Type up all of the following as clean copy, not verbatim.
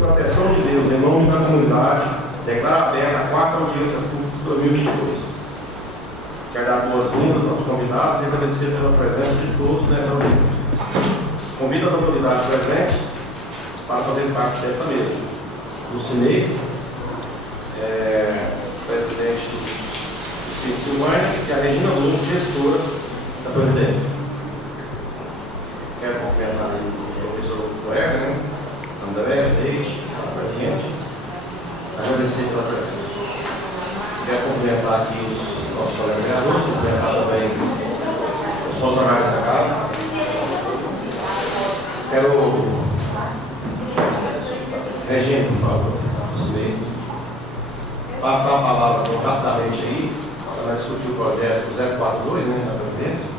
proteção de Deus, em nome da comunidade, declaro aberta a quarta audiência pública de 2022. Quero dar boas-vindas aos convidados e agradecer pela presença de todos nessa audiência. Convido as autoridades presentes para fazer parte desta mesa. Lucinei, presidente do Ciro Silvânia, e a Regina Lobo, gestora da Previdência. Quero cumprimentar o professor colega, né? André Leite, que está presente. Agradecer pela presença. Quero cumprimentar aqui os nossos colegas vereadores, cumprimentar também os funcionários da casa. Quero. Regina, por favor, você passar a palavra rapidamente aí, para discutir o projeto 042, né, da Previdência,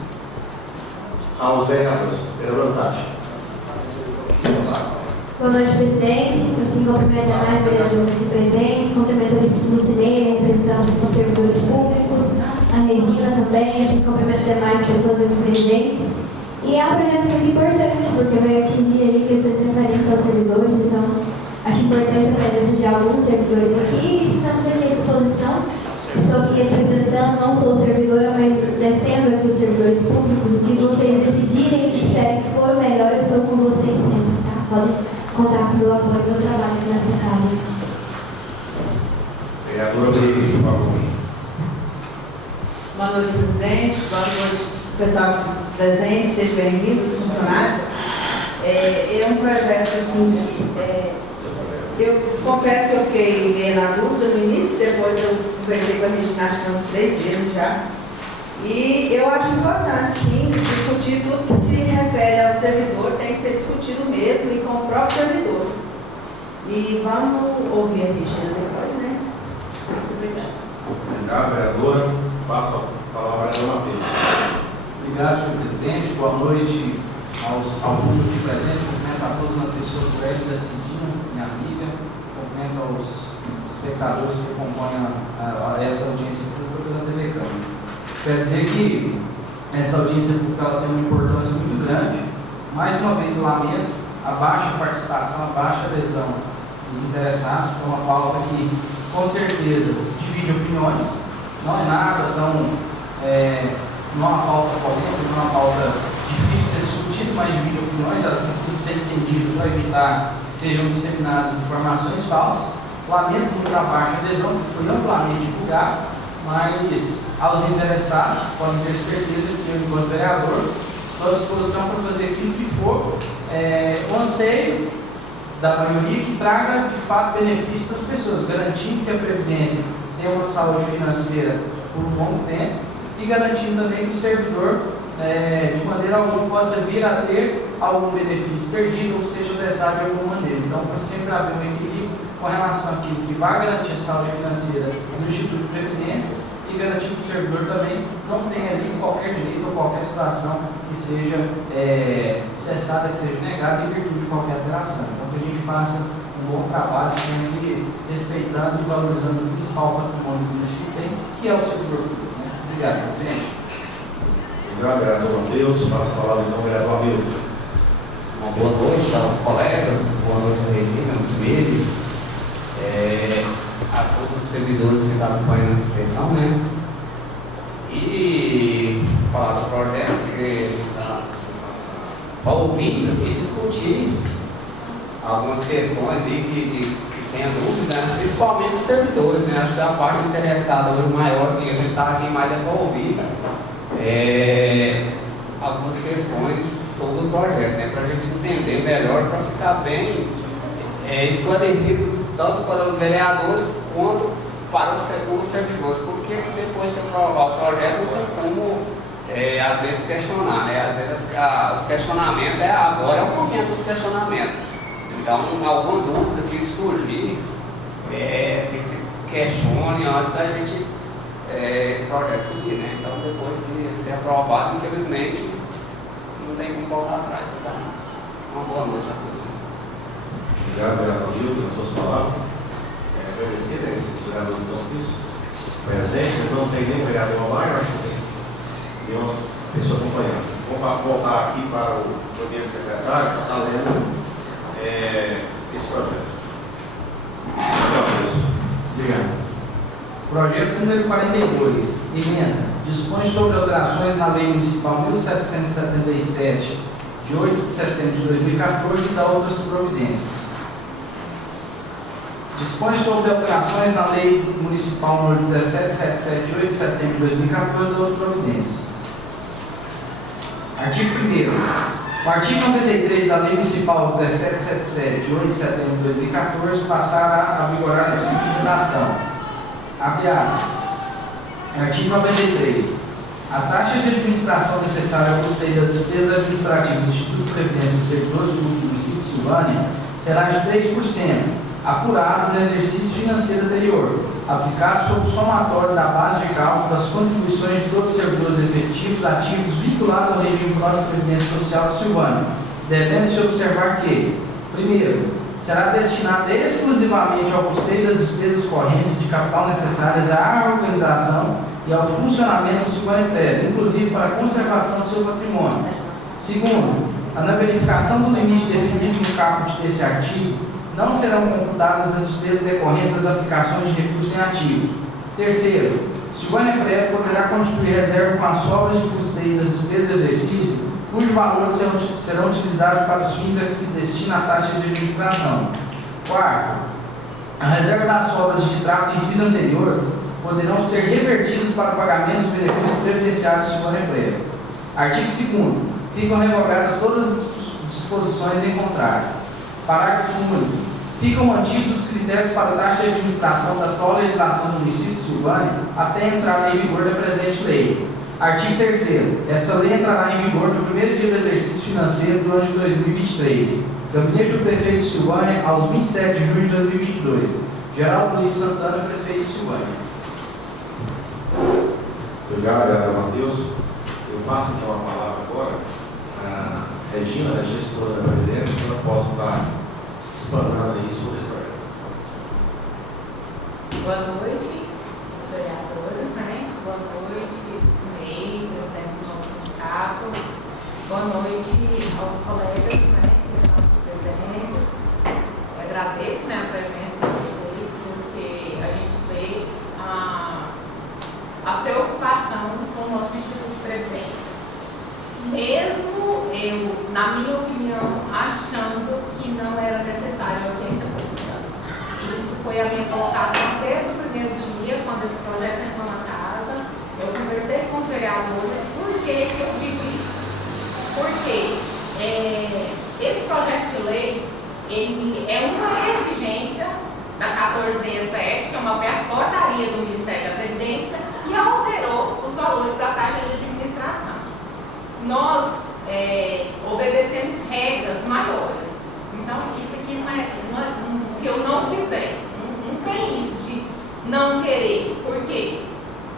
aos vereadores. Vereador Tati. Boa noite, presidente. Assim, cumprimento mais vereadores aqui presentes, cumprimento a Lucineira, representando os servidores públicos, a Regina também, assim, cumprimento demais pessoas aqui presentes. E é um projeto muito importante, porque vai atingir aí questões referentes aos servidores, então acho importante a presença de alguns servidores aqui e estamos aqui à disposição. Estou aqui representando, não sou servidora, mas defendo aqui os servidores públicos. O que vocês decidirem, espero que for o melhor, eu estou com vocês sempre, tá? Podem contar com o meu apoio e meu trabalho aqui nessa casa. Vereadora Briggs, por favor. Boa noite, presidente. Boa noite, pessoal presente. Sejam bem-vindos, funcionários. É um projeto assim que eu confesso que eu fiquei meio na dúvida no início, depois eu conversei com a Regina acho que umas 3 vezes já. E eu acho importante, sim, discutir tudo que se refere ao servidor, tem que ser discutido mesmo e com o próprio servidor. E vamos ouvir a Regina depois, né? Muito obrigada. Obrigado, vereadora. Passa a palavra a Ana Matheus. Obrigado, senhor presidente. Boa noite ao público aqui presente. Cumprimento a todos na pessoa do Hélio da Cidinha, minha amiga. Cumprimento aos espectadores que acompanham essa audiência pública da TV Câmara. Quer dizer que essa audiência pública ela tem uma importância muito grande. Mais uma vez, lamento a baixa participação, a baixa adesão dos interessados, por uma pauta que, com certeza, divide opiniões. Não é nada tão. Não é uma pauta polêmica, não é uma pauta difícil de ser discutida, mas divide opiniões. Ela precisa ser entendida para evitar que sejam disseminadas informações falsas. Lamento muito a baixa adesão, que foi amplamente divulgada, mas aos interessados podem ter certeza que eu, enquanto vereador, estou à disposição para fazer aquilo que for o anseio da maioria que traga de fato benefício para as pessoas, garantindo que a Previdência tenha uma saúde financeira por um longo tempo e garantindo também que o servidor, de maneira alguma, possa vir a ter algum benefício perdido ou seja lesado de alguma maneira. Então, para sempre haver um equilíbrio com relação àquilo que vai garantir a saúde financeira do Instituto de Previdência e garantir que o servidor também não tenha ali qualquer direito ou qualquer situação que seja cessada, que seja negada em virtude de qualquer alteração. Então, que a gente faça um bom trabalho, sempre respeitando e valorizando o principal patrimônio que o município tem, que é o servidor público. Né? Obrigado, presidente. Obrigado, vereador Matheus. Passa a palavra então ao vereador Hamilton. Uma boa noite aos colegas, boa noite a Regina, ao Cimeli, a todos os servidores que estão acompanhando a sessão, né? E falar do projeto que para ouvir e discutir algumas questões aí que tenha dúvida, né? Principalmente os servidores, né? Acho que a parte interessada hoje maior, assim, a gente está aqui mais para ouvir, algumas questões sobre o projeto, né? Para a gente entender melhor, para ficar bem esclarecido tanto para os vereadores quanto para os servidores, porque depois que aprovar o projeto não tem como às vezes questionar, né? Às vezes os questionamentos agora é o momento dos questionamentos. Então, alguma dúvida que surgir, que se questione antes da gente esse projeto subir, né? Então, depois que ser aprovado, infelizmente, não tem como voltar atrás. Então, uma boa noite a todos. Obrigado, vereador Gil, pelas suas palavras. Agradecer, né, esses vereadores presentes, não tem nem vereador online, acho que tem nenhuma pessoa acompanhando. Vamos voltar aqui para o primeiro secretário, que está lendo esse projeto. Obrigado. Projeto número 42, emenda, dispõe sobre alterações na Lei Municipal 1777, de 8 de setembro de 2014 e dá outras providências. Dispõe sobre alterações na Lei Municipal número 1777, de 8 de setembro de 2014 e dá outras providências. Artigo 1º. O artigo 93 da Lei Municipal 1777, de 8 de setembro de 2014, passará a vigorar no seguinte redação. Abre aspas. Artigo 93. A taxa de administração necessária ao custeio das despesas administrativas do Instituto Previdente dos Servidores Públicos do município de Silvânia será de 3%, apurado no exercício financeiro anterior, aplicado sobre o somatório da base de cálculo das contribuições de todos os servidores efetivos ativos vinculados ao regime próprio de previdência social de Silvânia, devendo-se observar que, primeiro, será destinado exclusivamente ao custeio das despesas correntes de capital necessárias à organização e ao funcionamento do Silvânia Prévio, inclusive para a conservação do seu patrimônio. Segundo, na verificação do limite definido no caput desse artigo, não serão computadas as despesas decorrentes das aplicações de recursos em ativos. Terceiro, o Silvânia Prévio poderá constituir reserva com as sobras de custeio das despesas do exercício, cujos valores serão utilizados para os fins a que se destina a taxa de administração. Quarto, a reserva das sobras de que trata o inciso anterior poderão ser revertidas para o pagamento dos benefícios previdenciários do Silvânia Prévio. Artigo 2º. Ficam revogadas todas as disposições em contrário. Parágrafo único. Ficam mantidos os critérios para a taxa de administração da atual legislação do município de Silvânia até a entrada em vigor da presente lei. Artigo 3º. Essa lei entrará em vigor no primeiro dia do exercício financeiro do ano de 2023. Gabinete do Prefeito de Silvânia, aos 27 de junho de 2022. Geraldo Luiz Santana, Prefeito de Silvânia. Obrigado, Matheus. Eu passo então a palavra agora à Regina, a gestora da Previdência, que ela possa estar explanando aí sobre esse projeto. Boa noite, vereadores, Boa noite, Sinei, presidente do nosso sindicato. Boa noite aos colegas, que estão presentes. Eu agradeço, a presença de vocês, porque a gente vê a preocupação com o nosso Instituto de Previdência. Mesmo eu, na minha opinião, achando que não era necessária a audiência pública. Isso foi a minha colocação desde o primeiro dia, quando esse projeto entrou na casa. Eu conversei com os vereadores. Por que eu digo isso? Porque esse projeto de lei, ele é uma exigência da 1467, que é uma portaria do Ministério da Previdência, que alterou os valores da taxa de administração. Nós obedecemos regras maiores. Então, isso aqui não é assim, se eu não quiser, não tem isso de não querer. Por quê?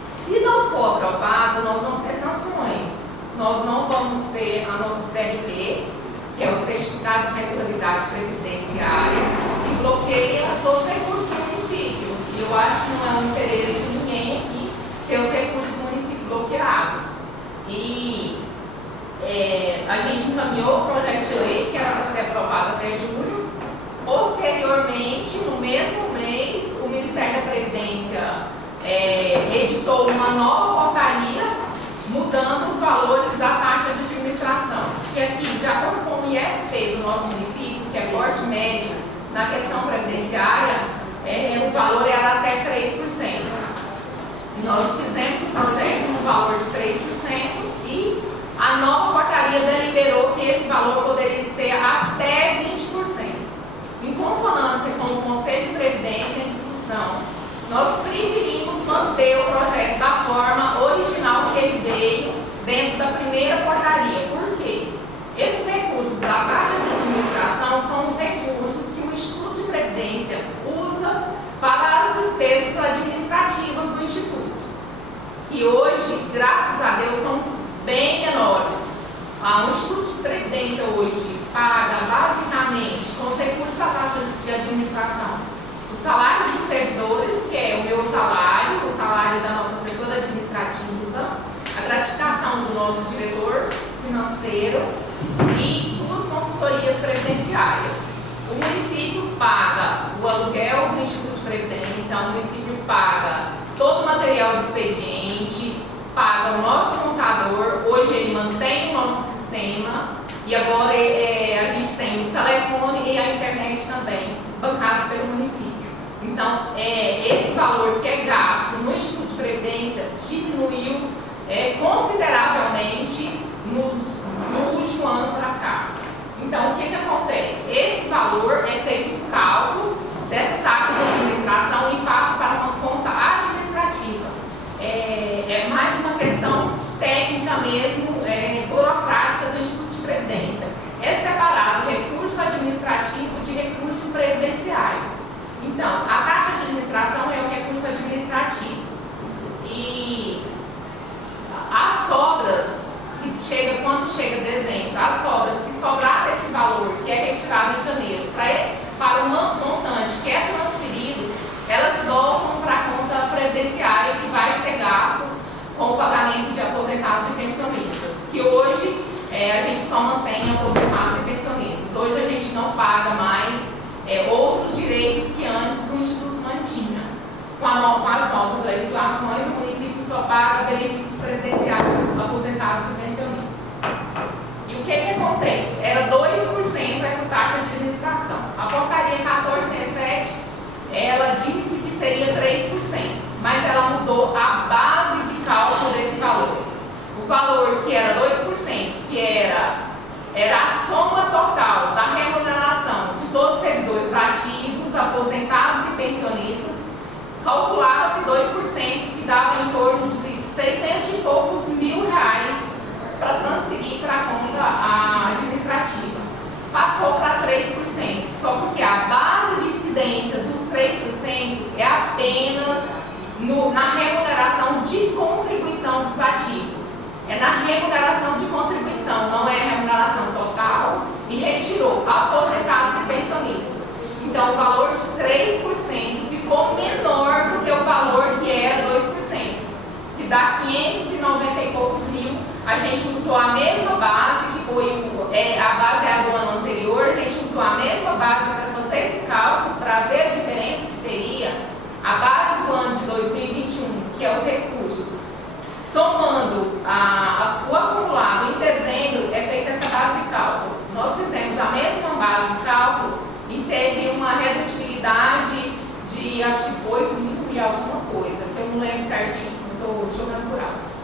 Se não for aprovado, nós vamos ter sanções. Nós não vamos ter a nossa CRP, que é o Certificado de Regularidade Previdenciária, que bloqueia todos os recursos do município. E eu acho que não é um interesse de ninguém aqui ter os recursos do município bloqueados. E a gente encaminhou o projeto de lei, que era para ser aprovado até julho. Posteriormente, no mesmo mês, o Ministério da Previdência editou uma nova portaria mudando os valores da taxa de administração. Que aqui, de acordo com o ISP do nosso município, que é porte médio na questão previdenciária, o valor era até 3%. Nós fizemos o projeto no valor de 3% e a nova portaria deliberou que esse valor poderia ser até 20%. Em consonância com o Conselho de Previdência em discussão, nós preferimos manter o projeto da forma original que ele veio dentro da primeira portaria. Por quê? Esses recursos da taxa de administração são os recursos que o Instituto de Previdência usa para as despesas administrativas do Instituto, que hoje, graças a Deus, são bem menores. O Instituto de Previdência hoje paga basicamente com os recursos da taxa de administração os salários dos servidores, que é o meu salário, o salário da nossa assessora administrativa, a gratificação do nosso diretor financeiro e 2 consultorias previdenciárias. O município paga o aluguel aluguel do Instituto de Previdência, o município paga todo o material de expediente, paga o nosso contador, hoje ele mantém o nosso sistema e agora a gente tem o telefone e a internet também, bancados pelo município. Então, esse valor que é gasto no Instituto de Previdência diminuiu consideravelmente no último ano para cá. Então, o que acontece? Esse valor é feito o cálculo dessa taxa de administração e passa para uma conta administrativa. É mais uma questão técnica mesmo, burocrática do Instituto de Previdência. É separado recurso administrativo de recurso previdenciário. Então, a taxa de administração é o recurso administrativo. E as sobras quando chega dezembro, as sobras que sobrar desse valor, que é retirado em janeiro, para um montante que é transferido, elas voltam para a conta previdenciária que vai ser gasto com o pagamento de aposentados e pensionistas, que hoje a gente só mantém aposentados e pensionistas. Hoje a gente não paga mais outros direitos que antes o Instituto mantinha. Com as novas legislações, o município só paga benefícios previdenciários aposentados e pensionistas. E o que acontece? Era 2% essa taxa de administração. A portaria 1467, ela disse que seria 3%, mas ela mudou a base de cálculo desse valor. O valor que era 2%, que era a soma total da remuneração de todos os servidores ativos, aposentados e pensionistas, calculava-se 2%, que dava em torno de 600 e poucos mil reais para transferir para a conta administrativa. Passou para 3%, só porque a base de incidência dos 3% é apenas na remuneração de contribuição dos ativos. É na remuneração de contribuição, não é a remuneração total, e retirou aposentados e pensionistas. Então, o valor de 3% ficou menor do que o valor que era 2%, que dá 590 e poucos mil. A gente usou a mesma base, que foi a base era do ano anterior, a gente usou a mesma base para fazer esse cálculo, para ver a diferença que teria. A base do ano de 2021, que é os recursos, somando o acumulado em dezembro, é feita essa base de cálculo. Nós fizemos a mesma base de cálculo e teve uma redutibilidade de, acho que 8 mil e alguma coisa, que eu não lembro certinho, estou jogando por alto.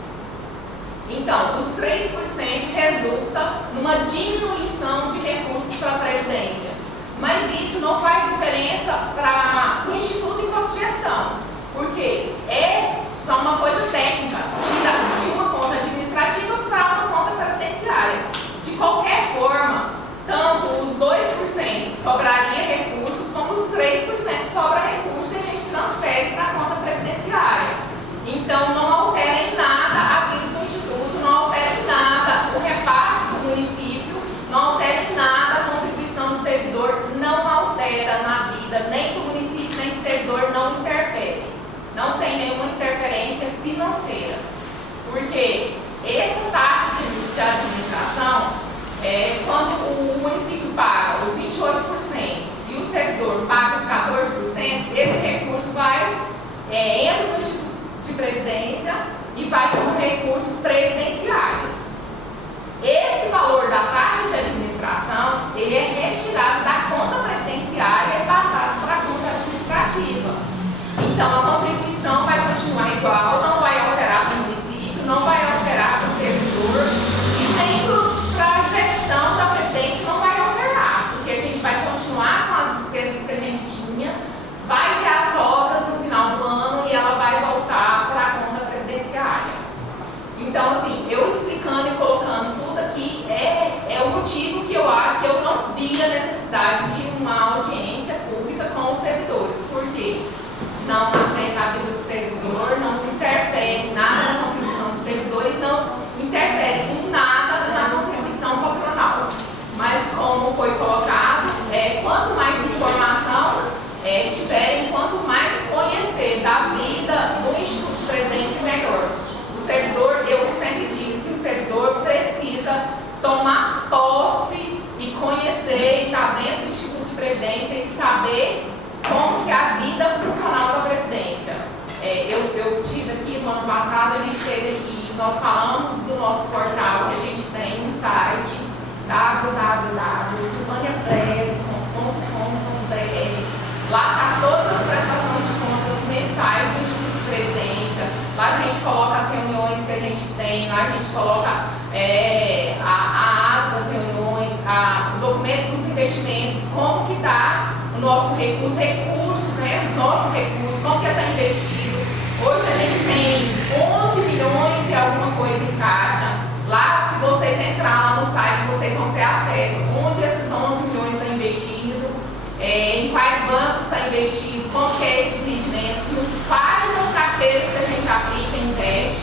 Então, os 3% resulta numa diminuição de recursos para a Previdência. Mas isso não faz diferença para o Instituto enquanto gestão, porque é só uma coisa técnica, de uma conta administrativa para uma conta previdenciária. De qualquer forma, tanto os 2% sobraria recursos, como os 3% sobra recursos e a gente transfere para a conta previdenciária. Então, não altera em nada a vida do Instituto, não altera em nada o repasse do município, não altera em nada a contribuição do servidor, não altera na vida nem do município, nem do servidor, não interfere. Não tem nenhuma interferência financeira. Porque essa taxa de administração, quando o município paga os 28% e o servidor paga os 14%, esse recurso entra no Instituto de Previdência e vai como recursos previdenciários. Esse valor da taxa de administração, ele é retirado da conta previdenciária e passado para a conta administrativa. Então, a contribuição vai continuar igual, não vai alterar para o município, não vai alterar para o servidor e nem para a gestão da Previdência não vai alterar, porque a gente vai continuar com as despesas que a gente tinha, vai ter as sobras no final do ano e ela vai voltar para a conta previdenciária. Então, assim, eu explicando e colocando tudo aqui é o motivo que eu não vi a necessidade de uma audiência pública com os servidores. Por quê? Não afeta a vida do servidor, não interfere em nada na contribuição do servidor e não interfere em nada na contribuição patronal. Mas, como foi colocado, quanto mais informação tiverem, quanto mais conhecer da vida do Instituto de Previdência, melhor. O servidor, eu sempre digo que o servidor precisa tomar posse e conhecer e estar dentro do Instituto de Previdência e saber como que a passado a gente teve aqui, nós falamos do nosso portal, que a gente tem um site www.silvaniaprev.com.br. Lá está todas as prestações de contas mensais do Instituto de Previdência. Lá a gente coloca as reuniões que a gente tem, lá a gente coloca a ata das reuniões, o documento dos investimentos, como que está os recursos, né, os nossos recursos, como que está investido. Hoje a gente tem 11 milhões e alguma coisa em caixa. Lá, se vocês entrarem lá no site, vocês vão ter acesso onde esses 11 milhões estão investidos, em quais bancos está investido, como que é esses rendimentos, quais as carteiras que a gente aplica e investe.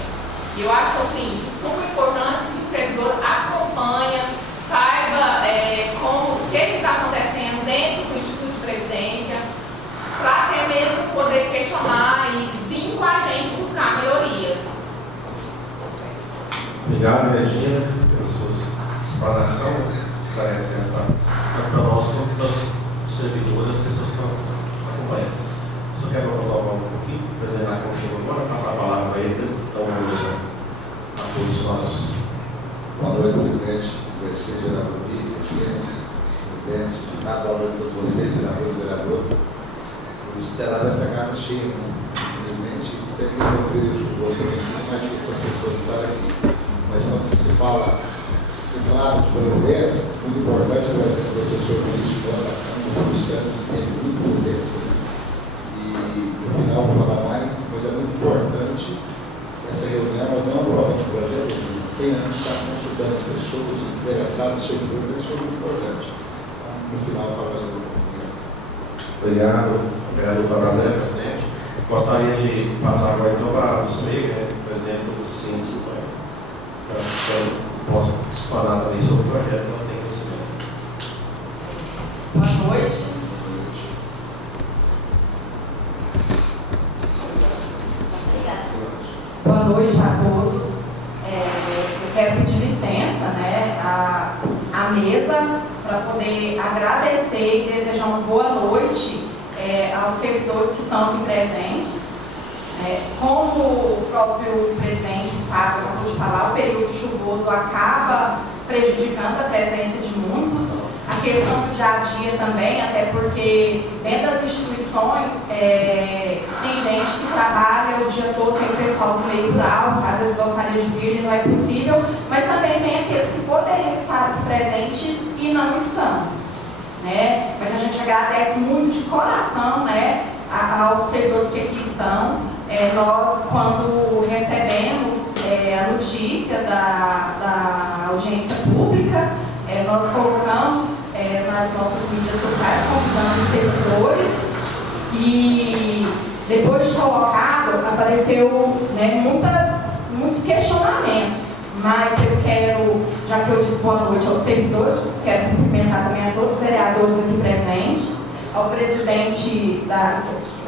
E eu acho assim, de suma importância que o servidor acompanha, saiba o que está acontecendo dentro do Instituto de Previdência, para até mesmo poder questionar e vir com a gente buscar melhorias. Obrigado, Regina, pela sua explanação, esclarecendo para nós, quanto para os servidores, as pessoas que estão acompanhando. Só quero colocar um pouquinho, o presidente Marcão chegou agora, passar a palavra para ele, então vamos deixar a todos nós. Boa noite, presidente, exercício vereador Lídia, presidente, boa noite a todos vocês, vereadores e vereadoras. Eu esperava essa casa cheia, né? Infelizmente, tem questão do período chuvoso também, que não é difícil para as pessoas estarem aqui. Mas quando se fala, claro, de previdência, muito importante, por exemplo, o assessor político da Câmara, o Luciano, que tem muita previdência. E no final vou falar mais, mas é muito importante essa reunião, nós não aprovamos o projeto, sem antes estar consultando as pessoas, os interessados, os servidores, isso é muito importante. No final, eu falo mais um pouco. Obrigado, vereador Fabradel, presidente. Gostaria de passar agora então para o Smeig, presidente do CINSO, para que eu possa explanar também sobre o projeto que ela tem conhecimento. Boa noite. Boa noite a todos. Eu quero pedir licença, né, à mesa para poder agradecer e desejar uma boa noite aos servidores que estão aqui presentes. Como o próprio presidente Fábio acabou de falar, o período chuvoso acaba prejudicando a presença de muitos. A questão do dia a dia também, até porque dentro das instituições tem gente que trabalha o dia todo, tem pessoal do meio rural, às vezes gostaria de vir e não é possível, mas também tem aqueles que poderiam estar aqui presentes e não estão. Né? Mas a gente agradece muito de coração, né, aos servidores que aqui estão. Nós, quando recebemos a notícia da audiência pública, nós colocamos nas nossas mídias sociais, convidando os servidores, e depois de colocado, apareceu, né, muitos questionamentos, mas eu quero, já que eu disse boa noite aos servidores, quero cumprimentar também a todos os vereadores aqui presentes, ao presidente, a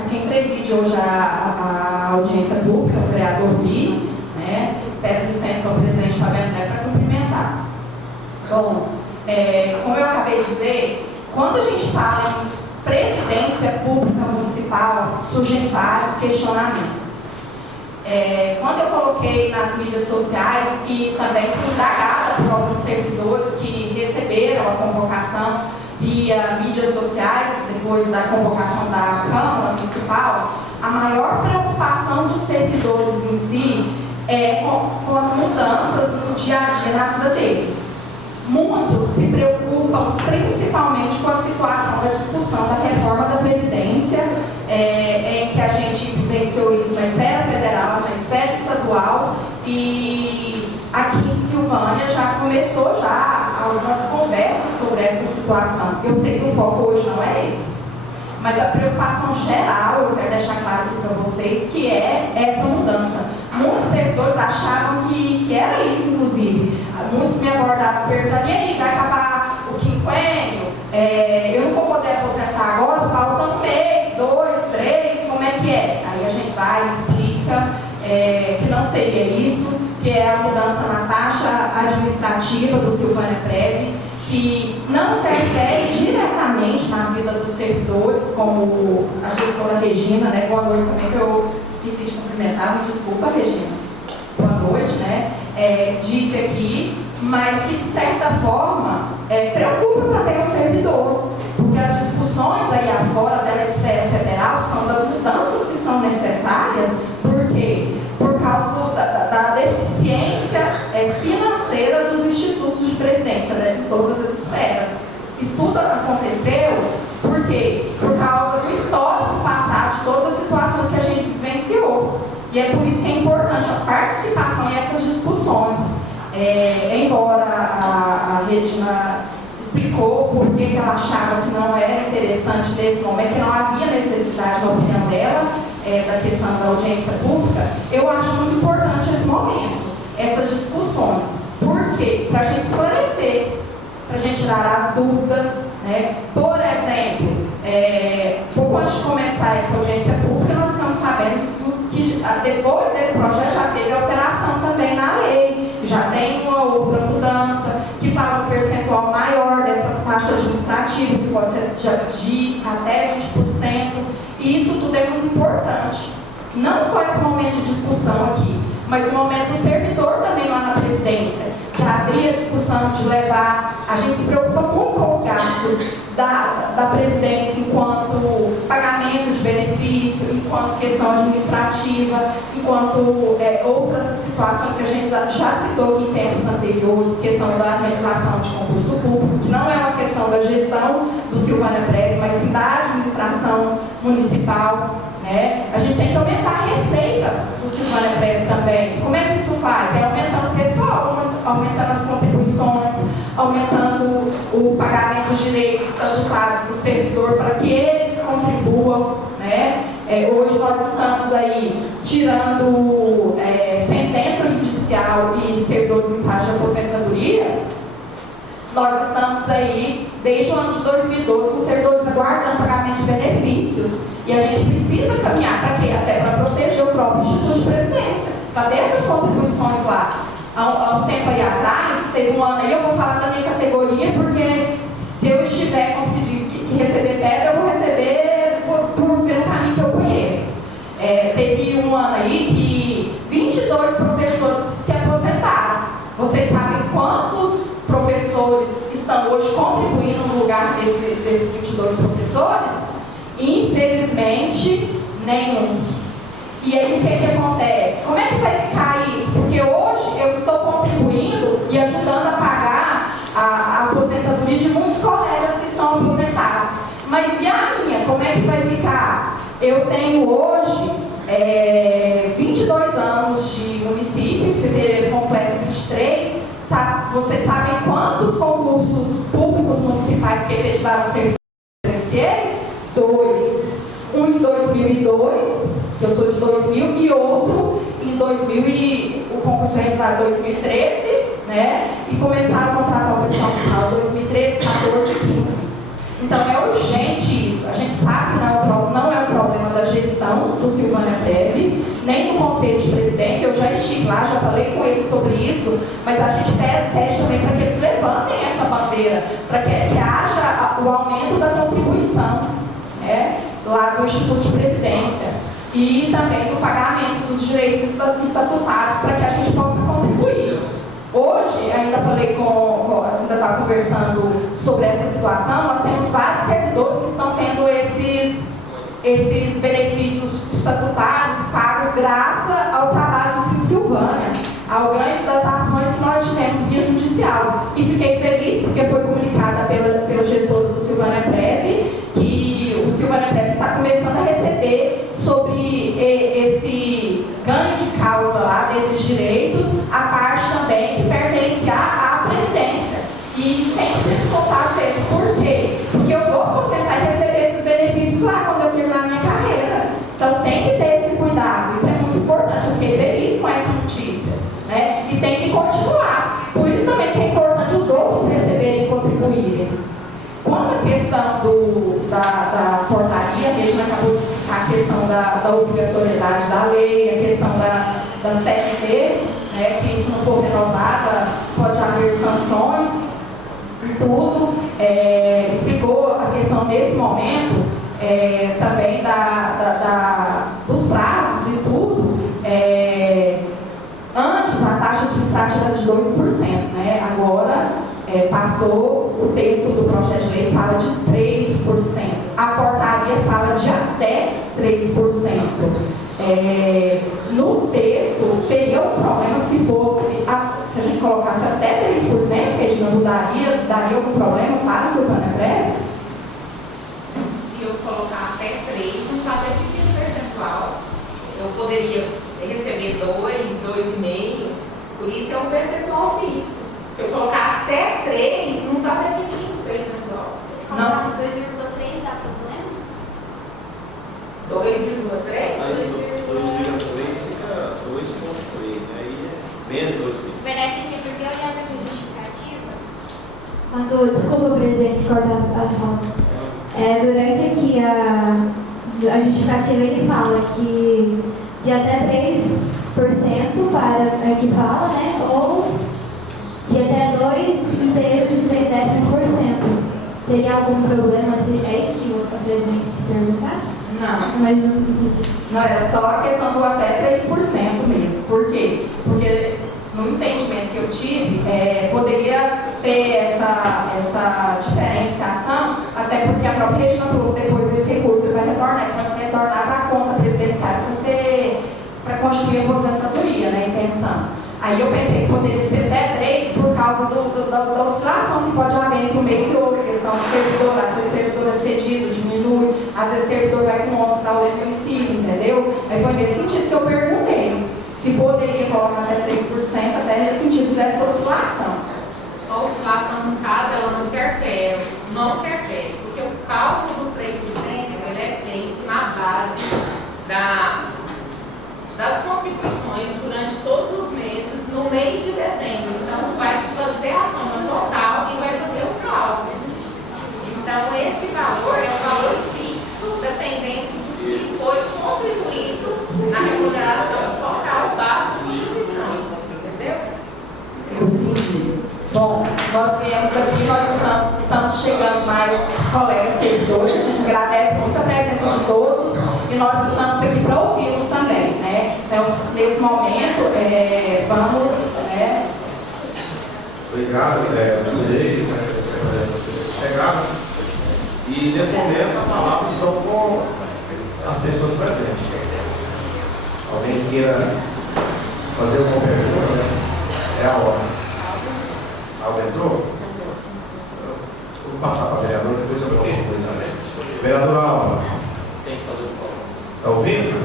quem preside hoje a audiência pública, o vereador Vi, né? Peço licença ao presidente Fabiano Neto para cumprimentar. Bom, como eu acabei de dizer, quando a gente fala em previdência pública municipal, surgem vários questionamentos. Quando eu coloquei nas mídias sociais e também fui indagada por alguns servidores que receberam a convocação via mídias sociais, depois da convocação da Câmara Municipal, a maior preocupação dos servidores em si é com as mudanças no dia a dia na vida deles. Muitos se preocupam principalmente com a situação da discussão da reforma da Previdência, em que a gente vivenciou isso na esfera federal, na esfera estadual, e aqui em Silvânia já começou algumas conversas sobre essa situação. Eu sei que o foco hoje não é esse, mas a preocupação geral, eu quero deixar claro aqui para vocês, que é essa mudança. Muitos servidores achavam que era isso, inclusive. Muitos me abordaram perguntando: e aí, vai acabar o quinquênio? Eu não vou poder aposentar agora, falta um mês, 2, 3, como é que é? Aí a gente vai, explica que não seria isso, que é a mudança na taxa administrativa do Silvânia Prev, que não interfere diretamente na vida dos servidores, como a gestora Regina, né? Boa noite também, que eu esqueci de cumprimentar. cumprimentar, me desculpa, Regina, boa noite, né? Disse aqui, mas que de certa forma preocupa também o servidor, porque as discussões aí afora da esfera federal são das mudanças que são necessárias, por quê? Por causa da deficiência financeira dos institutos de previdência, né, em todas as esferas. Isso tudo aconteceu por quê? Por causa do histórico passado, de todas as situações que a gente vivenciou. E é por isso que é importante a participação e essas discussões. Embora a Regina explicou por que ela achava que não era interessante nesse momento, que não havia necessidade da opinião dela, da questão da audiência pública, eu acho muito importante esse momento, essas discussões. Por quê? Para a gente esclarecer, para a gente tirar as dúvidas, né? Por exemplo, pouco antes de começar essa audiência pública, nós estamos sabendo que depois desse projeto já teve alteração também na lei, já tem uma outra mudança que fala um percentual maior dessa taxa administrativa, que pode ser de até 20%, e isso tudo é muito importante. Não só esse momento de discussão aqui, mas o momento do servidor também lá na Previdência, de abrir a discussão, de levar. A gente se preocupa muito com os gastos da Previdência enquanto pagamento de benefício, enquanto questão administrativa, enquanto outras situações que a gente já citou aqui em tempos anteriores, questão da realização de concurso público, que não é uma questão da gestão do Silvânia Prev, mas sim da administração municipal. A gente tem que aumentar a receita do Silvânia Prev também. Como é que isso faz? Aumentando o pessoal, aumentando as contribuições, aumentando o pagamento dos direitos estatutários do servidor para que eles contribuam. Hoje nós estamos aí tirando sentença judicial e servidores em faixa de aposentadoria. Nós estamos aí, desde o ano de 2012, com servidores aguardando pagamento de benefícios. E a gente precisa caminhar para quê? Até para proteger o próprio Instituto de Previdência, para ter essas contribuições lá. Há um tempo aí atrás, teve um ano aí, eu vou falar da minha categoria, porque se eu estiver, como se diz, que receber pedra, eu vou receber pelo caminho que eu conheço. Teve um ano aí que 22 professores se aposentaram. Vocês sabem quantos professores estão hoje contribuindo no lugar desses 22 professores? Infelizmente, nenhum. E aí o que acontece? Como é que vai ficar isso? Porque hoje eu estou contribuindo e ajudando a pagar a aposentadoria de muitos colegas que estão aposentados. Mas e a minha? Como é que vai ficar? Eu tenho hoje 22 anos de município, em fevereiro completo 23. Vocês sabem quantos concursos públicos municipais que efetivaram o serviço presencial? 2. Um em 2002, que eu sou de 2000, e outro em 2000, o concurso foi realizado em 2013, e começaram a contratar o pessoal no final de 2013, 14 e 15. Então é urgente isso. A gente sabe que não é um problema da gestão do Silvânia Prev, nem do Conselho de Previdência. Eu já estive lá, já falei com eles sobre isso, mas a gente pede também para que eles levantem essa bandeira, para que haja o aumento da contribuição lá do Instituto de Previdência e também do pagamento dos direitos estatutários para que a gente possa contribuir. Hoje, ainda estava conversando sobre essa situação, nós temos vários servidores que estão tendo esses benefícios estatutários pagos graças ao trabalho do Silvânia, ao ganho das ações que nós tivemos via judicial. E fiquei feliz porque foi comunicada pela gestora do Silvânia Prev que o Silvânia Prev está começando a receber sobre esse ganho de causa lá, desses direitos, a parte também que pertence à Previdência. E tem que ser descontado isso. Por quê? Porque eu vou aposentar e receber esses benefícios lá quando eu terminar a minha carreira. Então tem que ter esse cuidado. Isso é muito importante. Eu fiquei feliz com essa notícia. E tem que continuar. Por isso também que é importante os outros receberem e contribuírem. Quanto à questão da portaria, a Regina acabou de explicar a questão da obrigatoriedade da lei, a questão da CLT, que se não for renovada pode haver sanções e tudo. Explicou a questão nesse momento também dos prazos e tudo. 2%, né? Agora, passou o texto do projeto de lei fala de 3%. A portaria fala de até 3%. No texto, teria um problema se a gente colocasse até 3%, que a gente não daria algum problema para o Silvânia Prévio? Se eu colocar até 3, não está definido o percentual. Eu poderia receber 2,5, por isso é um percentual fixo. Se eu colocar até 3, não está definido o percentual. Se colocar 2,3 dá problema? 2,3? Aí 2,3 fica 2,3, né? Aí é menos 2,3. Na verdade, é porque olhando aqui a justificativa. Desculpa, presidente, cortar a fala. Durante aqui a justificativa, ele fala que de até 3% para que fala, né? Ou de até 2 inteiros de 3/10%. Teria algum problema? É isso que o presidente quis perguntar? Não. Mas não entendi. Não, era só a questão do até 3% mesmo. Por quê? Porque no entendimento que eu tive, poderia ter essa diferenciação, até porque a própria Regina falou que depois esse recurso vai retornar, vai se retornar para a conta previdenciária para constituir a aposentadoria, né, em pensão. Aí eu pensei que poderia ser até 3 por causa da oscilação que pode haver entre um mês e outro, questão de servidor, às vezes servidor é cedido, diminui, às vezes servidor vai com 11 para o município, entendeu? Aí foi nesse sentido que eu perguntei, se poderia colocar até 3%, até nesse sentido dessa oscilação. A oscilação, no caso, ela não interfere, porque o cálculo dos 3% ele é feito na base das contribuições durante todos os meses no mês de dezembro. Então, vai fazer a soma total e vai fazer o cálculo. Então, esse valor é um valor fixo, dependendo do que foi contribuído na remuneração total base de contribuição. Entendeu? Eu entendi. Bom, nós viemos aqui, nós estamos chegando mais colegas servidores, a gente agradece muito a presença de todos e nós estamos aqui para ouvi-los também, né? Então, nesse momento, vamos... Obrigado, você, agradecer a presença das pessoas que chegaram. E nesse momento a palavra está com as pessoas presentes. Alguém queira fazer uma pergunta, né? É a hora. Algo entrou? Vou passar para a vereadora, depois eu vou concluir também. Vereadora Alva. Tem que fazer o call. Está ouvindo?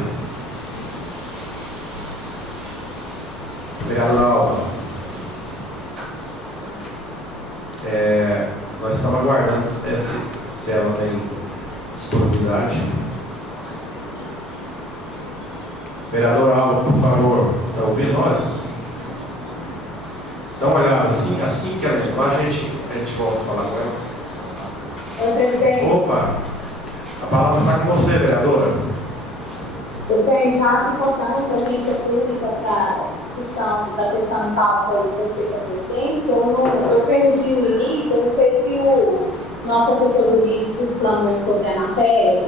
Vereadora Alva. Nós estamos aguardando se ela tem disponibilidade. Vereadora Alva, por favor, está ouvindo nós? Dá uma olhada, assim que ela entrar, a gente volta a falar com ela. Oi, presidente. Opa, a palavra está com você, vereadora. Presidente, acho importante a audiência pública para a discussão da questão em pauta de respeito à presidência. Eu perdi o início, eu não sei se o nosso assessor jurídico explanou sobre a matéria.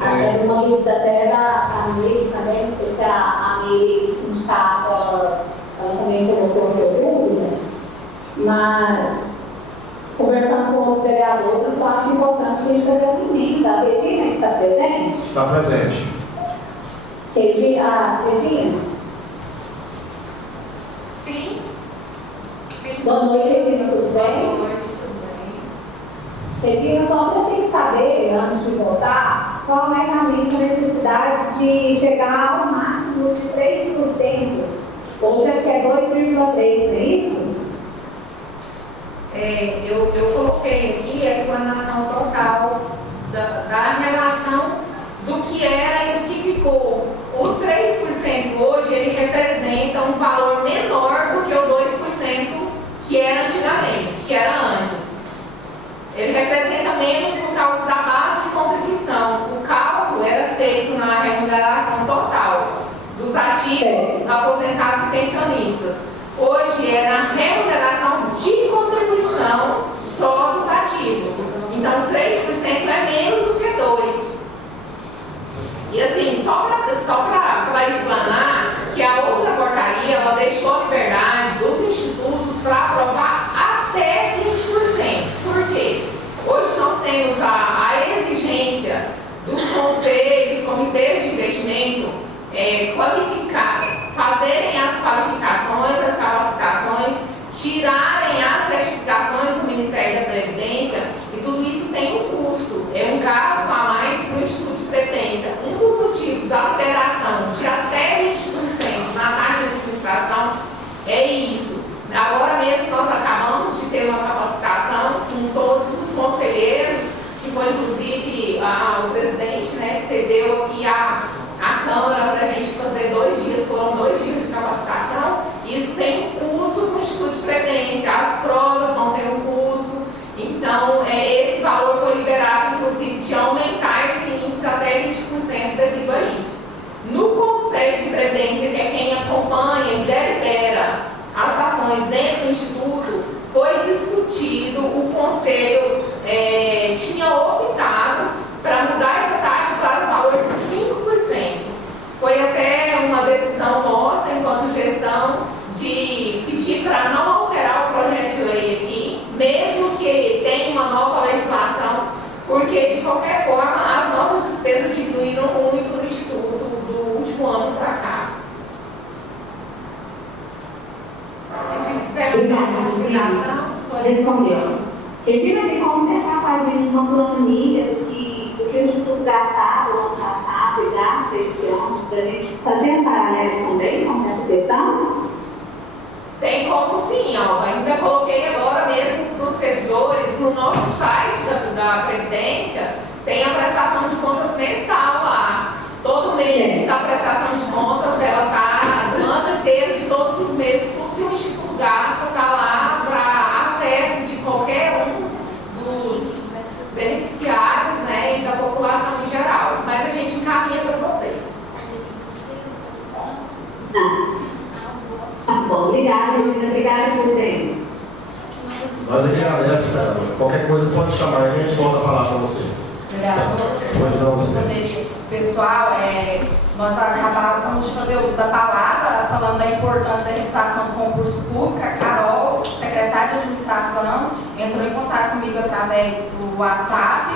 Até uma dúvida até da Meire também, não sei se a Meire do sindicato ela também colocou a sua dúvida, mas conversando com os vereadores, eu acho importante a gente fazer uma emenda. A Regina está presente? Está presente. Regina? Sim. Boa noite, Regina, tudo bem? Boa noite, tudo bem. Regina, só para a gente saber, antes de votar, qual é realmente a necessidade de chegar ao máximo de 3%. Hoje acho que é 2,3%, não é isso? Eu coloquei aqui a explanação total da relação do que era e do que ficou. O 3% hoje, ele representa um valor menor do que o 2% que era antigamente, que era antes. Ele representa menos por causa da base de contribuição. O cálculo era feito na remuneração total dos ativos, aposentados e pensionistas. Hoje é na remuneração de contribuição só dos ativos. Então, 3% é menos do que 2%. E assim, só para explanar que a outra portaria, ela deixou a liberdade pagarem as certificações do Ministério da Previdência, e tudo isso tem um custo, é um gasto a mais para o Instituto de Previdência. Um dos motivos da liberação de até 20% na taxa de administração é isso. Agora mesmo nós acabamos de ter uma capacitação com todos os conselheiros, que foi inclusive o presidente, né, cedeu aqui a Câmara para a gente fazer 2 dias, foram 2 dias de capacitação. Isso tem um custo com o Instituto de Previdência, as provas vão ter um custo, então esse valor foi liberado, inclusive, de aumentar esse índice até 20% devido a isso. No Conselho de Previdência, que é quem acompanha e delibera as ações dentro do Instituto, foi discutido, o Conselho tinha optado para mudar essa taxa para o valor de 5%. Foi até uma decisão nossa, enquanto gestão, de pedir para não alterar o projeto de lei aqui, mesmo que tenha uma nova legislação, porque, de qualquer forma, as nossas despesas diminuíram muito no Instituto do último ano para cá. Se quiser uma explicação, pode respondeu. Regina, tem como deixar com a gente uma planilha do que o Instituto gastava no ano passado e gasta esse ano, para a gente fazer um paralelo também com essa questão? Tem como sim, ó. Ainda coloquei agora mesmo para os servidores, no nosso site da Previdência, tem a prestação de contas mensal lá. Todo mês a prestação de contas, ela está no ano inteiro, de todos os meses, tudo que o Instituto gasta está lá para acesso de qualquer um dos beneficiários, né, e da população em geral. Mas a gente encaminha para vocês. Tá bom, obrigada, Regina. Obrigada, presidente. Nós aqui agradecemos, vereadora. Qualquer coisa pode chamar e a gente volta a falar para você. Pode dar você. Pessoal, nós acabávamos de fazer uso da palavra, falando da importância da realização do concurso público. A Carol, secretária de administração, entrou em contato comigo através do WhatsApp,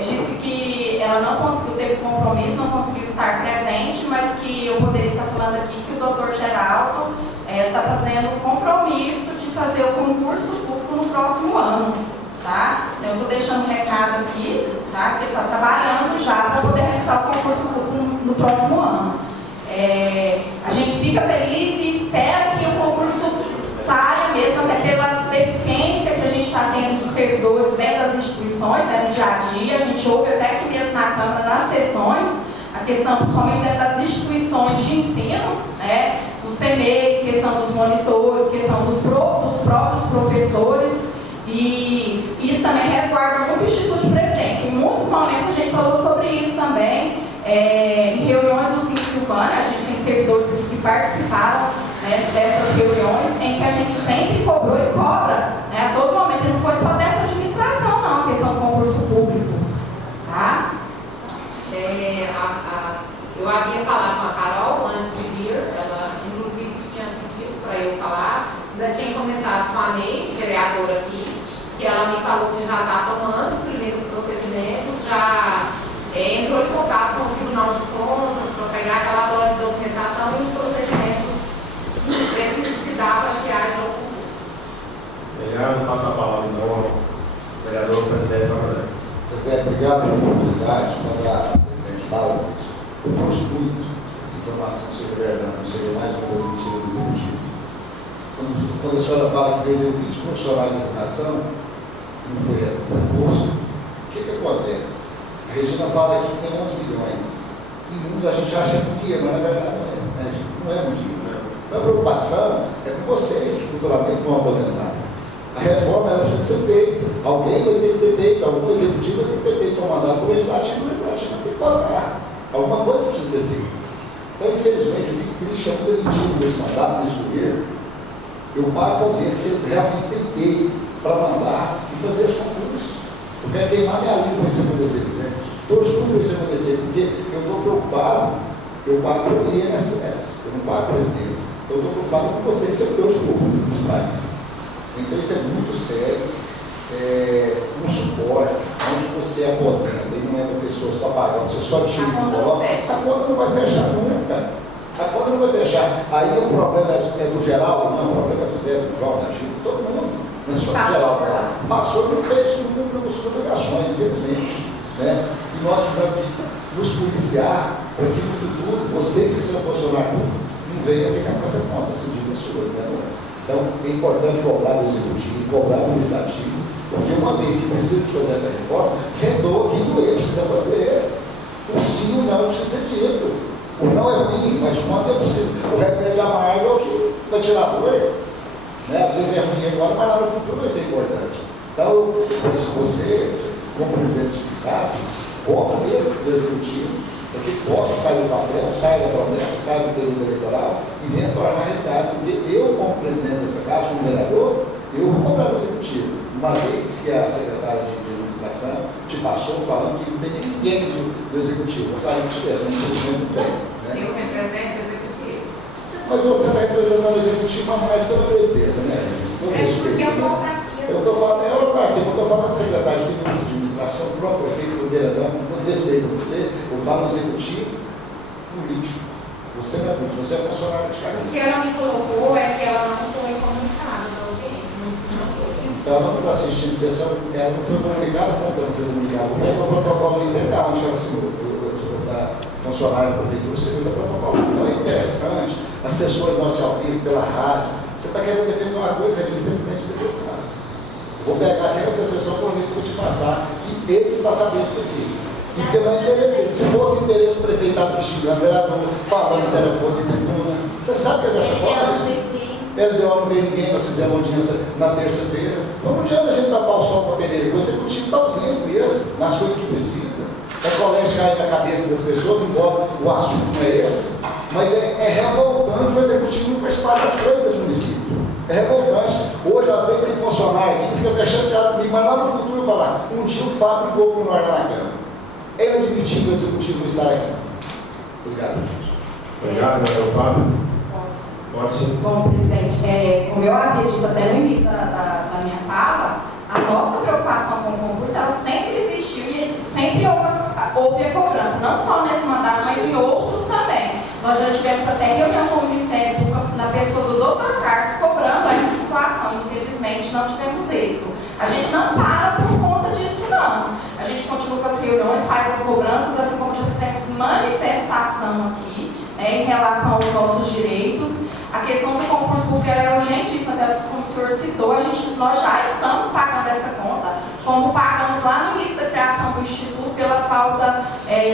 disse que ela não conseguiu, teve compromisso, não conseguiu estar presente, mas que eu poderia estar falando aqui que o doutor Geraldo está fazendo o compromisso de fazer o concurso público no próximo ano. Tá? Eu estou deixando um recado aqui, tá? Porque está trabalhando já para poder realizar o concurso público no próximo ano. A gente fica feliz e espera que o concurso saia mesmo, até pela deficiência que a gente está tendo de servidores dentro das instituições, né, no dia a dia. A gente ouve até aqui mesmo na Câmara, nas sessões, a questão principalmente dentro das instituições de ensino, né, dos CMEs, questão dos monitores, questão dos próprios professores. E isso também resguarda muito o Instituto de Previdência. Em muitos momentos a gente falou sobre isso também, em reuniões do Cine Silvânia, a gente tem servidores que participaram, né, dessas reuniões, em que a gente sempre cobrou e cobra, né, a todo momento. E não foi só dessa administração, não, a questão do concurso público. Tá? Eu havia falado com a Carol antes de vir, ela inclusive tinha pedido para eu falar, ainda tinha comentado com a Ney, vereadora aqui, que ela me falou que já está tomando os primeiros procedimentos, já entrou em contato com o Tribunal de Contas para pegar aquela relatório de documentação e os procedimentos que precisam se dar para que haja o concurso. Obrigado. Passa a palavra então ao vereador presidente Fabrício. Presidente, obrigado pela oportunidade. Quando a presidente fala, eu gosto muito dessa informação sobre a verdade, não seria mais uma coisa mentira do executivo. Quando a senhora fala que perdeu 20 profissionais de educação, não foi recurso, o que acontece? A Regina fala que tem 11 milhões. Em uns a gente acha que é muito dinheiro, mas na verdade não é. Né? Não é muito dinheiro. Então a preocupação é com vocês que futuramente vão aposentar. A reforma ela precisa ser feita. Alguém vai ter que ter feito, algum executivo vai ter que ter feito uma mandado para o legislativo vai ter que pagar. Alguma coisa precisa ser feita. Então, infelizmente, eu fico triste, é muito demitido desse mandato, desse governo. Eu paro para ver se ele realmente tem peito para mandar e fazer esse concurso. Eu quero queimar minha língua para isso acontecer, presidente. Torço tudo para isso acontecer, porque eu estou preocupado, eu pago pelo INSS, eu não pago pela Previdência. Eu estou preocupado com vocês, servidores públicos dos países. Então isso é muito sério, um suporte, onde você aposenta e não é da pessoa só pagando, você só tira e coloca, a conta não vai fechar nunca. A conta não vai fechar. Aí o problema é do geral, não, o problema é do Zé, do João, da Chico, todo mundo. Nacional Geral. Passou por fez as suas obrigações, infelizmente. Né? E nós precisamos nos policiar para que no futuro, vocês que são funcionários públicos, não venham ficar com essa conta, essa dívida suas, né, nós? Então, é importante cobrar do executivo, cobrar do legislativo, porque uma vez que precisa fazer essa reforma, redou quem doer, precisa fazer. O sim ou não precisa ser dito. O não é ruim, mas quando é possível. O remédio amargo é o que vai tirar a dor. Né? Às vezes é ruim agora, mas lá no futuro vai ser importante. Então, você, como presidente do sindicato, cobra mesmo do executivo, para que possa sair do papel, sair da promessa, sair do período eleitoral e venha tornar a realidade. Porque eu, como presidente dessa casa, como vereador, eu vou cobrar do executivo. Uma vez que a secretária de administração te passou falando que não tem ninguém do executivo, gostaria que tivesse, mas infelizmente não tem. Né? Eu represento o executivo. Mas você está representando o executivo, mas mais pela grandeza, né? É porque eu vou aqui. Eu estou falando, eu estou falando de secretário de finanças de administração, o próprio prefeito do Beiradão, com todo respeito a você, eu falo no executivo, político. Você não é político, você é funcionário de carreira. O que ela me colocou é que ela não foi comunicada na audiência, não foi. Então, ela não está assistindo sessão, ela não foi comunicada, como ela não foi comunicada? Pega o protocolo legal, onde ela assinou, funcionário da prefeitura, segundo o protocolo. Então, é interessante, assessores nosso ao vivo pela rádio, você está querendo defender uma coisa, é infelizmente defensável. Vou pegar aquelas da sessão por mim que vou te passar, que ele está sabendo isso aqui. E pelo interesse dele. Se fosse interesse o prefeito estava xingando, vereador, falando no telefone, de tribuna. Você sabe que é dessa forma? LDO não veio ninguém, nós fizemos audiência na terça-feira. Então não adianta a gente tapar o sol com a peneira, o executivo está ausente mesmo, nas coisas que precisa. É colégio cair na cabeça das pessoas, embora o assunto não é esse, mas é revoltante o executivo não participar das coisas do município. É revoltante. Hoje, às vezes, tem funcionário aqui que fica até chateado comigo, mas lá no futuro eu falar, um dia o Fábio ligou para nós lá na Câmara. É inadmissível o executivo não estar aqui. Obrigado, gente. Obrigado, vereador Fábio. Pode sim. Bom, presidente, como eu havia dito até no início da minha fala, a nossa preocupação com o concurso, ela sempre existiu e sempre houve a cobrança, não só nesse mandato, mas em outros também. Nós já tivemos até reunião com o Ministério Público, na pessoa do Dr. Carlos, cobrando essa situação. Infelizmente, não tivemos êxito. A gente não para por conta disso, não. A gente continua com as reuniões, faz as cobranças, assim como já fizemos manifestação aqui, né, em relação aos nossos direitos. A questão do concurso público é urgentíssima, até como o senhor citou, nós já estamos pagando essa conta, como pagamos lá no início da criação do Instituto, pela falta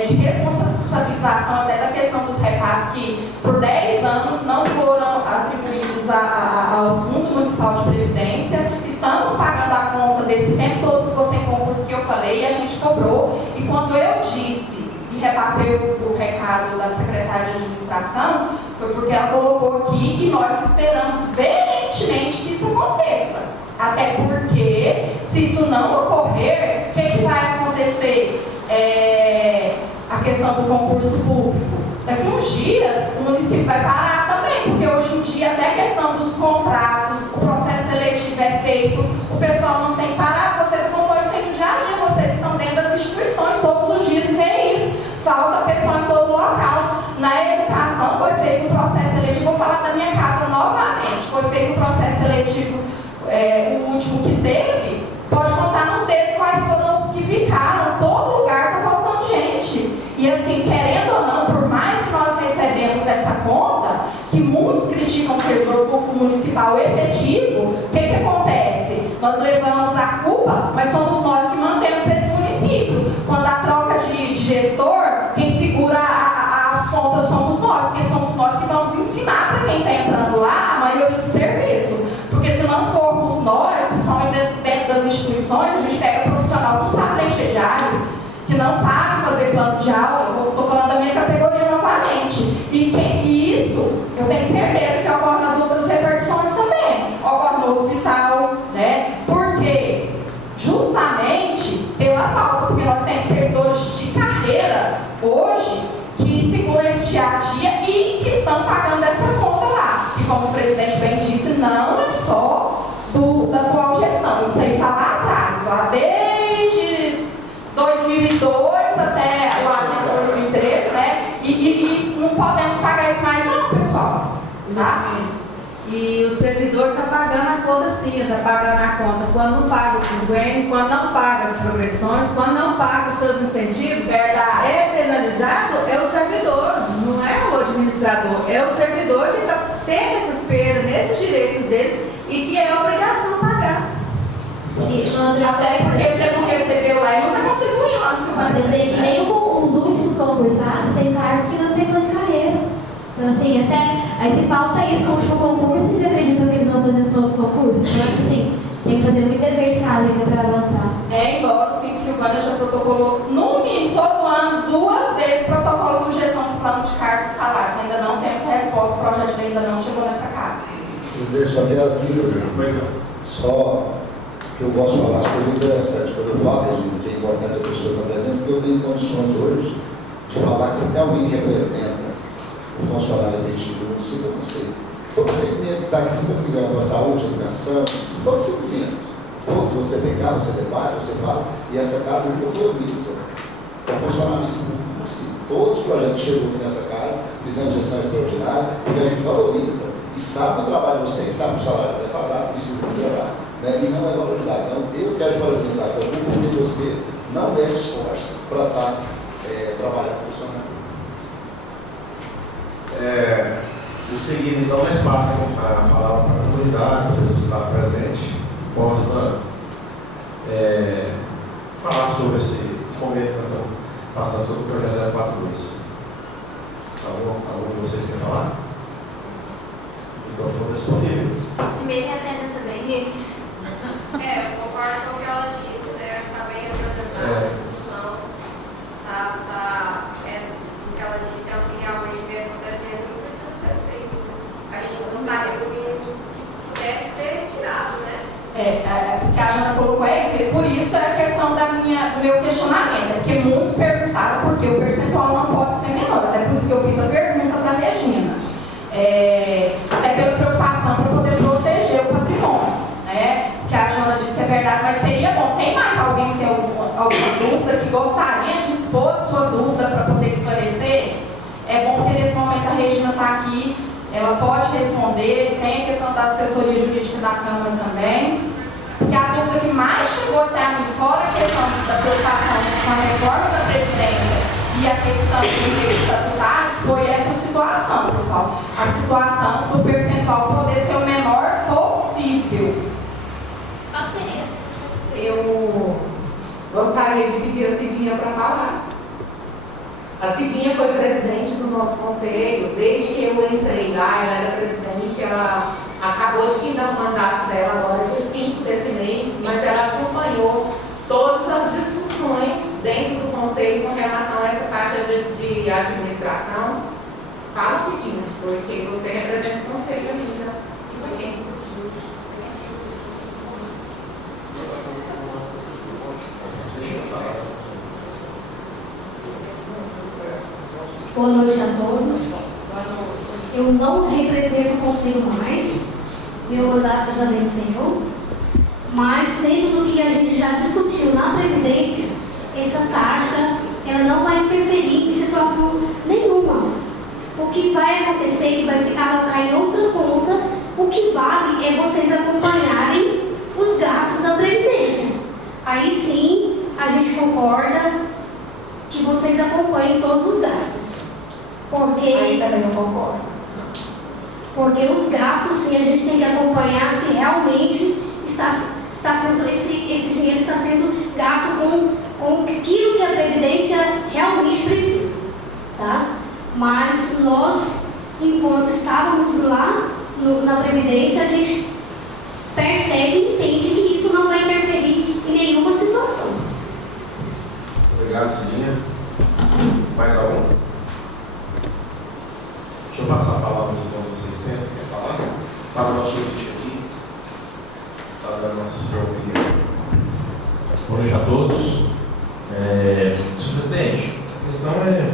de responsabilização até da questão dos repasses, que por 10 anos não foram atribuídos ao Fundo Municipal de Previdência. Estamos pagando a conta desse tempo todo que ficou sem concurso que eu falei, e a gente cobrou. E quando eu disse e repassei o recado da secretária de administração, foi porque ela colocou aqui e nós esperamos veementemente que isso aconteça. Até porque, se isso não ocorrer, o que vai acontecer? A questão do concurso público. Daqui a uns dias, o município vai parar também, porque hoje em dia, até a questão dos contratos, o processo seletivo é feito, o pessoal não tem que parar, vocês acompanham sempre dia a dia, vocês estão dentro das instituições todos os dias e veem isso. Falta pessoal em todo local. Na educação foi feito um processo seletivo, vou falar da minha casa novamente, foi feito um processo seletivo, o último que teve, pode contar no dedo quais foram os que ficaram, todo lugar está faltando gente. E assim, querendo ou não, por mais que nós recebemos essa conta, que muitos criticam o servidor público municipal efetivo, o que acontece? Nós levamos a culpa, mas somos nós que mantemos esse município. Quando a troca de gestor, quem segura as contas somos nós, porque somos nós que vamos ensinar para quem está entrando lá a maioria do serviço. Porque se não formos nós, principalmente dentro das instituições, a gente pega profissional que não sabe preencher diário, que não sabe fazer plano de aula. Eu estou falando da minha categoria novamente. E isso, eu tenho certeza que ocorre nas outras repartições também. Ocorre no hospital, né? Por quê? Justamente pela falta, porque nós temos servidores de carreira hoje que seguram esse dia a dia e que estão pagando essa conta lá. E como o presidente bem disse, não é só da atual gestão. Isso aí está lá atrás, lá desde 2002 até lá em 2013, né? E não podemos pagar isso mais não, pessoal. Tá? E o servidor está pagando a cor da cinza, pagando a conta, quando não paga o convênio, quando não paga as progressões, quando não paga os seus incentivos, é penalizado, é o servidor, não é o administrador, é o servidor que está tendo essas perdas nesses direitos dele e que é obrigação pagar. Até porque você não recebeu lá e não está contribuindo lá no seu nem os últimos concursados têm cargo que não tem plano de carreira. Então, assim, até aí se falta isso no último concurso, vocês acreditam que eles vão fazer um novo concurso? Então, acho assim, tem que fazer muito dever de casa ainda para avançar. Embora o Cindy Silvana já protocolou, no mínimo, todo ano, 2 vezes, protocolo de sugestão de plano de cargos e salários. Ainda não temos resposta, o projeto de lei ainda não chegou nessa casa. Eu só quero aqui, só que eu gosto de falar as coisas interessantes. Quando eu falo, Regina, que é importante a pessoa estar presente, porque eu tenho condições hoje de falar que se tem alguém que representa o funcionário da instituição, eu não sei. Todo segmento que está aqui, se não me engano, com a saúde, a educação, todo segmento. Todos, você vem cá, você debate, você fala, e essa casa me conformiza. É funcionalismo. Todos os projetos chegam aqui nessa casa, fizemos gestão extraordinária, porque a gente valoriza. E sabe o trabalho de vocês, sabe o salário até passado, precisa melhorar. Né? E não é valorizado. Então, eu quero te valorizar, porque você não é disposta para estar trabalhando com o funcionário. Em seguida, então, nós passamos a palavra para a comunidade, para Jesus estar presente, possa falar sobre esse momento que nós estamos passando sobre o projeto 042. Algum de vocês quer falar? O microfone disponível. Se me representa bem eles. Eu concordo com o que ela disse, né? Acho que está bem representada a discussão. O que ela disse é o que realmente vem acontecendo e precisa ser feito. A gente gostaria do mínimo que pudesse ser tirado, né? Porque a Jana colocou por isso é a questão do meu questionamento, porque muitos perguntaram por que o percentual não pode ser menor, até por isso que eu fiz a pergunta para a Regina. Até pela preocupação para poder proteger o patrimônio, né? Que a Jana disse é verdade, mas seria bom. Tem mais alguém que tem alguma dúvida, que gostaria de expor sua dúvida para poder esclarecer? É bom que nesse momento a Regina está aqui, ela pode responder, tem a questão da assessoria jurídica da Câmara também. Porque a dúvida que mais chegou até a mim, fora a questão da preocupação com a reforma da Previdência e a questão dos direitos estatutários, foi essa situação, pessoal. A situação do percentual poder ser o menor possível. Qual seria? Eu gostaria de pedir a Cidinha para falar. A Cidinha foi presidente do nosso conselho, desde que eu entrei lá, ela era presidente, ela acabou de findar o mandato dela agora, dia 5 desse mês, mas ela acompanhou todas as discussões dentro do conselho com relação a essa taxa de administração. Fala, Cidinha, porque você representa o conselho ainda, e foi quem discutiu. Boa noite a todos. Eu não represento o conselho mais, meu mandato já venceu, mas dentro do que a gente já discutiu na Previdência, essa taxa ela não vai interferir em situação nenhuma. O que vai acontecer, que vai ficar lá em outra conta, o que vale é vocês acompanharem os gastos da Previdência. Aí sim, a gente concorda que vocês acompanhem todos os gastos. Porque Aí também não concordo. Porque os gastos, sim, a gente tem que acompanhar se realmente está sendo, esse dinheiro está sendo gasto com aquilo que a Previdência realmente precisa. Tá? Mas nós, enquanto estávamos lá na Previdência, a gente percebe e entende que isso não vai interferir em nenhuma situação. Obrigado, Cidinha. Mais algum? Deixa eu passar a palavra aqui então vocês pensam, quer falar? Para o nosso ouvinte aqui. Para a nossa opinião. Boa noite a todos. Senhor presidente, a questão é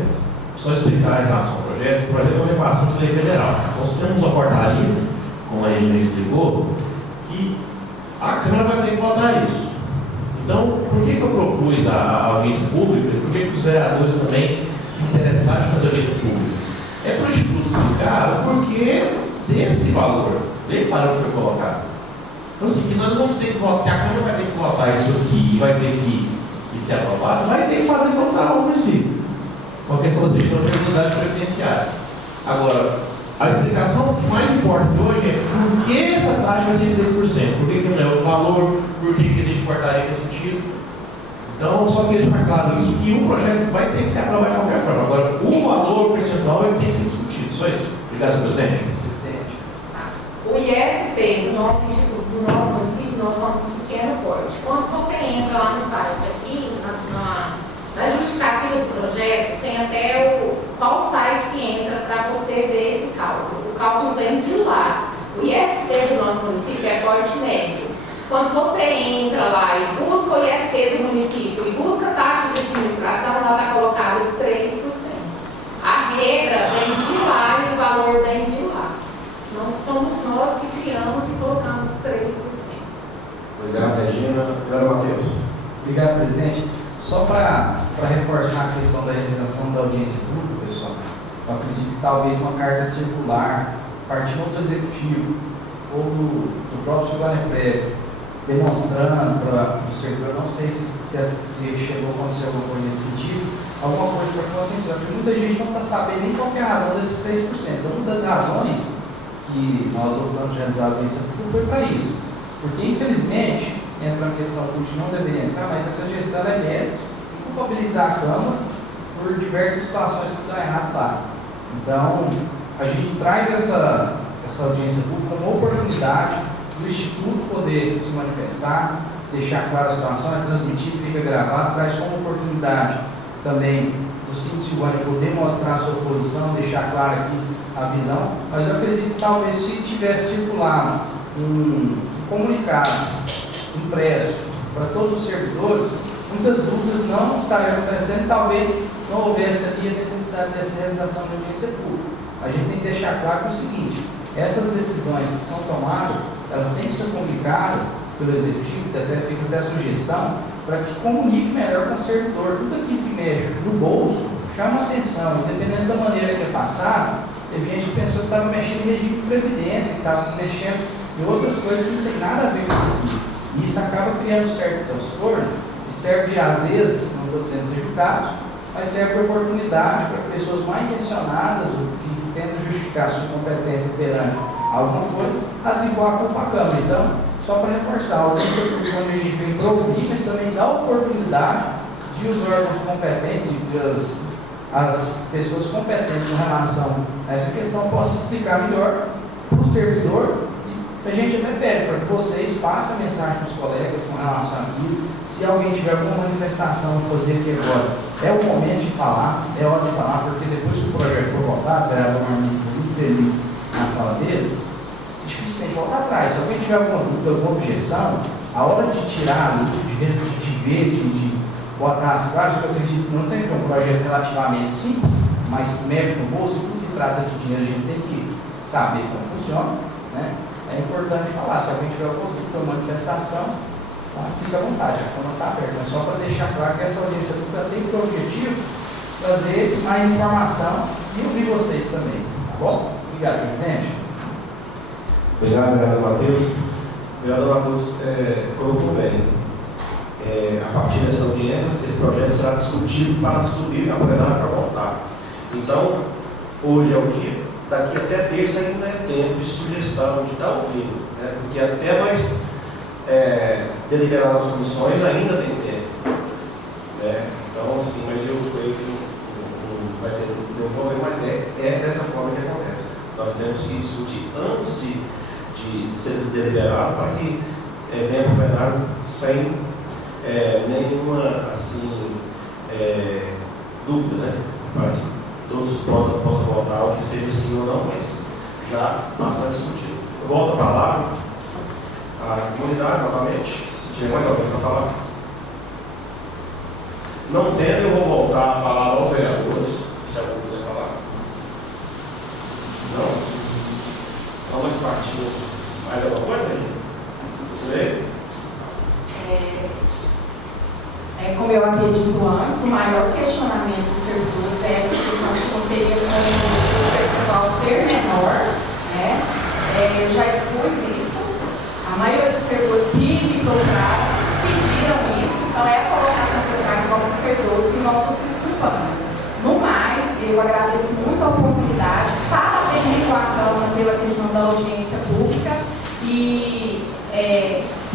só explicar em relação ao projeto. O projeto é uma repassão de lei federal. Nós temos uma portaria, como a Regina explicou, que a Câmara vai ter que votar isso. Então, por que eu propus a audiência pública? Por que os vereadores também se interessaram em fazer a audiência pública? É para o Instituto explicar o porquê desse valor que foi colocado. Então, assim, que nós vamos ter que votar, que a Câmara vai ter que votar isso aqui e vai ter que ser aprovado, vai ter que fazer votar o município. Com a questão da gestão de unidade previdenciária. Agora, a explicação que mais importa hoje é por que essa taxa vai ser de 10%, por que não é o valor, por que existe portaria nesse sentido. Então, só queria deixar claro isso, que o projeto vai ter que ser aprovado de qualquer forma. Agora, o valor percentual ele tem que ser discutido, só isso. Obrigado, senhor presidente. O ISP do nosso instituto, do nosso município, nós somos um pequeno porte. Quando você entra lá no site, aqui, na justificativa do projeto, tem até qual site que entra para você ver esse cálculo. O cálculo vem de lá. O ISP do nosso município é porte médio. Quando você entra lá e busca o ISP do município e busca a taxa de administração, ela está colocada 3%. A regra vem de lá e o valor vem de lá. Não somos nós que criamos e colocamos 3%. Obrigado, Regina. Obrigado, Matheus. Obrigado, presidente. Só para reforçar a questão da realização da audiência pública, pessoal, eu acredito que talvez uma carta circular, partindo do executivo ou do próprio Silvânia Prévio, demonstrando para o servidor, não sei se chegou a acontecer alguma coisa nesse sentido, alguma coisa para conscientizar, porque muita gente não está sabendo nem qual é a razão desses 3%. Uma das razões que nós optamos realizar a audiência pública foi para isso, porque infelizmente entra na questão que não deveria entrar, mas essa gestão é mestre em culpabilizar a Câmara por diversas situações que dão errado lá. Então, a gente traz essa audiência pública como oportunidade do Instituto poder se manifestar, deixar clara a situação, é transmitido, fica gravado, traz como oportunidade também do Síndico Silvânia poder mostrar a sua posição, deixar clara aqui a visão, mas eu acredito que talvez se tivesse circulado um comunicado impresso para todos os servidores, muitas dúvidas não estariam acontecendo e talvez não houvesse ali a necessidade dessa realização de audiência pública. A gente tem que deixar claro que é o seguinte, essas decisões que são tomadas, elas têm que ser comunicadas pelo executivo, fica até a sugestão, para que comunique melhor com o servidor. Tudo aquilo que mexe no bolso chama atenção, independente da maneira que é passado. Teve gente que pensou que estava mexendo em regime de previdência, que estava mexendo em outras coisas que não tem nada a ver com isso aqui. E isso acaba criando um certo transtorno, e serve às vezes, não estou dizendo seja o caso, mas serve de oportunidade para pessoas mal intencionadas, ou que tentam justificar sua competência perante alguma coisa, atribuir a culpa à Câmara. Então, só para reforçar, a audiência pública onde a gente vem para ouvir, mas também dá oportunidade de os órgãos competentes, de as pessoas competentes em relação a essa questão possam explicar melhor para o servidor. E a gente até pede para que vocês passem a mensagem para os colegas com relação a aquilo. Se alguém tiver alguma manifestação a fazer aqui agora, é o momento de falar, é hora de falar, porque depois que o projeto for votado, o vereador Marmito foi muito feliz na fala dele, é difícil ter que voltar atrás. Se alguém tiver alguma dúvida, alguma objeção, a hora de tirar ali, de ver, de botar as claras, que eu acredito que não tem que ter um projeto relativamente simples, mas mexe no bolso, e tudo que trata de dinheiro a gente tem que saber como funciona, né? É importante falar, se alguém tiver alguma dúvida ou manifestação, tá? Fica à vontade, a Câmara está aberta, mas só para deixar claro que essa audiência pública tem por objetivo trazer mais informação e ouvir vocês também, tá bom? Obrigado, presidente. Obrigado, vereador Matheus. Vereador Matheus, colocou bem. A partir dessa audiência, esse projeto será discutido para subir a plenária para votar. Então, hoje é o dia, daqui até terça ainda é tempo de sugestão, de estar ouvindo, né? Porque até mais deliberar nas comissões ainda tem tempo. Né? Então, sim, mas eu creio que não vai ter desenvolver, mas é dessa forma que acontece. Nós temos que discutir antes de ser deliberado para que venha para o plenário sem nenhuma assim, dúvida, né? Para que todos possam votar o que seja sim ou não, mas já bastante discutido. Eu volto a palavra à comunidade novamente, se tiver mais alguém para falar. Não tendo, eu vou voltar a palavra aos vereadores, se alguém quiser falar. Não? Então nós partimos. Mais alguma coisa aí? Você? Como eu havia dito antes, o maior questionamento dos servidores é essa questão de não teria como esse percentual ser menor, né? Eu já expus isso A maioria dos servidores que me procuraram pediram isso, então é a colocação que eu trago como servidores e não para o Silvano. No mais, eu agradeço muito a oportunidade, parabenizo a Câmara pela questão da audiência pública e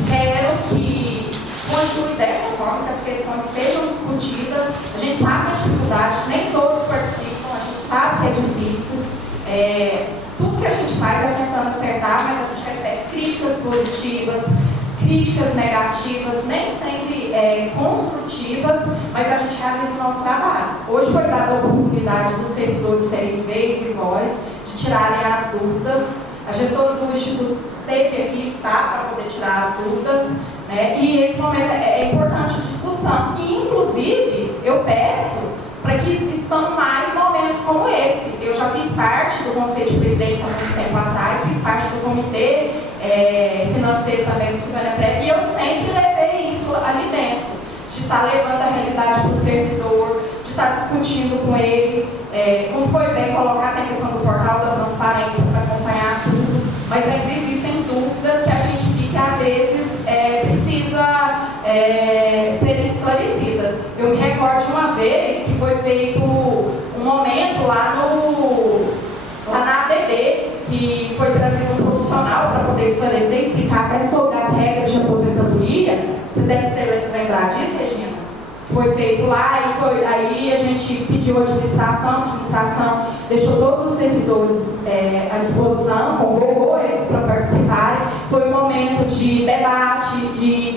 quero que continue dessa forma, que as questões sejam discutidas. A gente sabe a dificuldade, nem todos participam, a gente sabe que é difícil. Tudo que a gente faz é tentando acertar, mas a gente recebe críticas positivas, críticas negativas, nem sempre construtivas, mas a gente realiza o nosso trabalho. Hoje foi dada a oportunidade dos servidores terem vez e voz, de tirarem as dúvidas. A gestora do Instituto teve aqui, está para poder tirar as dúvidas, né? E esse momento é importante a discussão. E, inclusive, eu peço para que existam mais momentos como esse. Eu já fiz parte do Conselho de Previdência há muito tempo atrás, fiz parte do Comitê Financeiro também do Silvânia-Prev, e eu sempre levei isso ali dentro, de estar levando a realidade para o servidor, de estar discutindo com ele, como foi bem colocado, tem a questão do portal da transparência para acompanhar tudo, mas ainda existem dúvidas que a gente fica, às vezes, precisa serem esclarecidas. Eu me recordo de uma vez que foi feito um momento lá na ABB, que foi trazido um profissional para poder esclarecer, explicar até sobre as regras de aposentadoria. Você deve ter lembrado disso, Regina? Foi feito lá e aí a gente pediu a administração deixou todos os servidores à disposição, convocou eles para participarem. Foi um momento de debate, de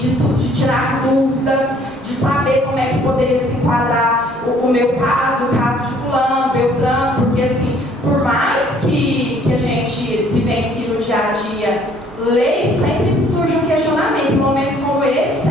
tirar dúvidas, de saber como é que poderia se enquadrar o meu caso, o caso de fulano, Beltrano, porque assim, por mais que a gente vivencie no dia a dia leis, sempre surge um questionamento. Momentos como esse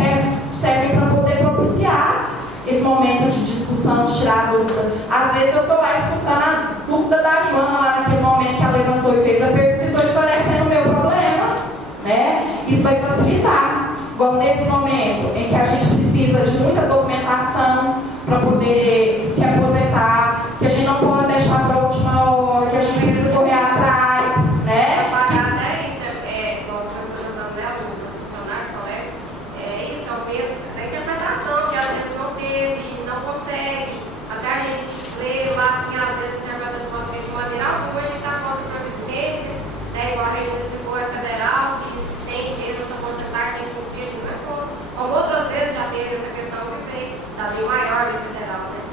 servem para poder propiciar esse momento de discussão, de tirar a dúvida. Às vezes eu estou lá escutando a dúvida da Joana, lá naquele momento que ela levantou e fez a pergunta, e estou esclarecendo o meu problema, né? Isso vai facilitar. Igual nesse momento em que a gente precisa de muita documentação para poder se aposentar, que a gente não pode deixar para a última hora, que a gente precisa correr atrás, né? maior do federal, né?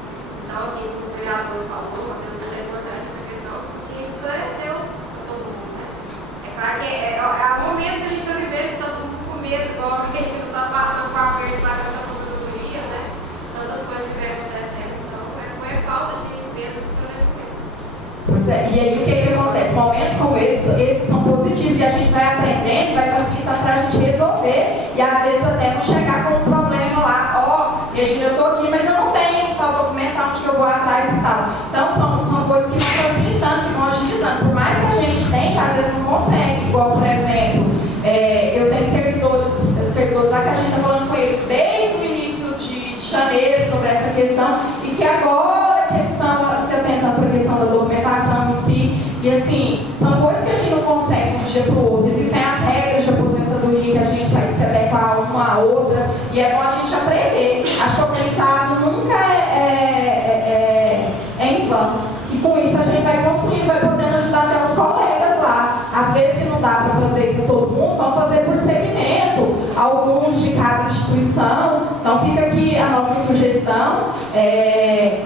Então, assim, o vereador falou, uma coisa muito importante essa questão, e esclareceu para todo mundo, né? É claro que é o momento que a gente está vivendo, todo mundo com medo, igual a gente está passando com a verde lá com essa consultoria, né? Tantas coisas que vem acontecendo, então foi a falta de mesmo esclarecimento. Pois é, e aí o que acontece? Momentos como esses são positivos e a gente vai aprendendo, vai facilitar para a gente resolver e às vezes até não chegar com um problema lá, Regina, eu estou aqui, mas eu não tenho tal documento onde eu vou atrás e tal. Então são coisas que vão facilitando, que vão agilizando. Por mais que a gente tente, às vezes não consegue. Igual, por exemplo, eu tenho servidores lá que a gente está falando com eles desde o início de janeiro sobre essa questão e que agora que eles estão se atentando para a questão da documentação em si. E assim, são coisas que a gente não consegue de um dia para o outro. Existem as regras de aposentadoria que a gente vai se adequar uma a outra e é bom a gente aprender. Acho que o aprendizado nunca é em vão. E com isso a gente vai construindo, vai podendo ajudar até os colegas lá. Às vezes, se não dá para fazer com todo mundo, vamos fazer por segmento, alguns de cada instituição. Então fica aqui a nossa sugestão.